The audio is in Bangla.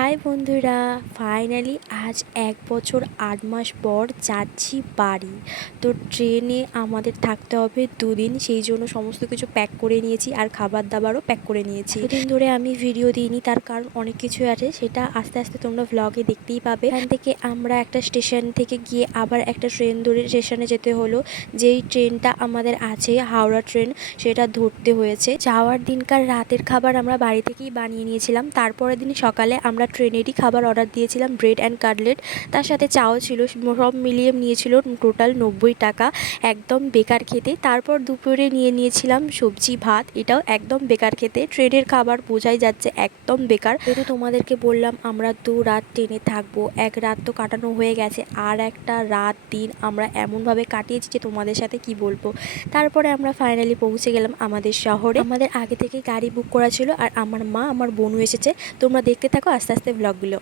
হাই বন্ধুরা, ফাইনালি আজ 1 বছর 8 মাস পর যাচ্ছি বাড়ি। তো ট্রেনে আমাদের থাকতে হবে 2 দিন, সেই জন্য সমস্ত কিছু প্যাক করে নিয়েছি আর খাবার দাবারও প্যাক করে নিয়েছি। এতদিন ধরে আমি ভিডিও দিইনি, তার কারণ অনেক কিছু আছে, সেটা আস্তে আস্তে তোমরা ভ্লগে দেখতেই পাবে। এখান থেকে আমরা একটা স্টেশন থেকে গিয়ে আবার একটা ট্রেন ধরে স্টেশনে যেতে হলো। যেই ট্রেনটা আমাদের আছে হাওড়া ট্রেন, সেটা ধরতে হয়েছে। যাওয়ার দিনকার রাতের খাবার আমরা বাড়ি থেকেই বানিয়ে নিয়েছিলাম। তারপরের দিন সকালে আমরা ট্রেনেরই খাবার অর্ডার দিয়েছিলাম, ব্রেড অ্যান্ড কাটলেট, তার সাথে চাও ছিল। সব মিলিয়ে নিয়েছিল টোটাল 90 টাকা, একদম বেকার খেতে। তারপর দুপুরে নিয়েছিলাম সবজি ভাত, এটাও একদম বেকার খেতে। ট্রেনের খাবার বোঝাই যাচ্ছে একদম বেকার। যেহেতু তোমাদেরকে বললাম আমরা 2 রাত ট্রেনে থাকবো, 1 রাত তো কাটানো হয়ে গেছে, আর একটা রাত দিন আমরা এমনভাবে কাটিয়েছি যে তোমাদের সাথে কি বলবো। তারপরে আমরা ফাইনালি পৌঁছে গেলাম আমাদের শহরে। আমাদের আগে থেকে গাড়ি বুক করা ছিল আর আমার মা আমার বোনও এসেছে। তোমরা দেখতে থাকো আস্তে আস্তে ব্লগগুলো।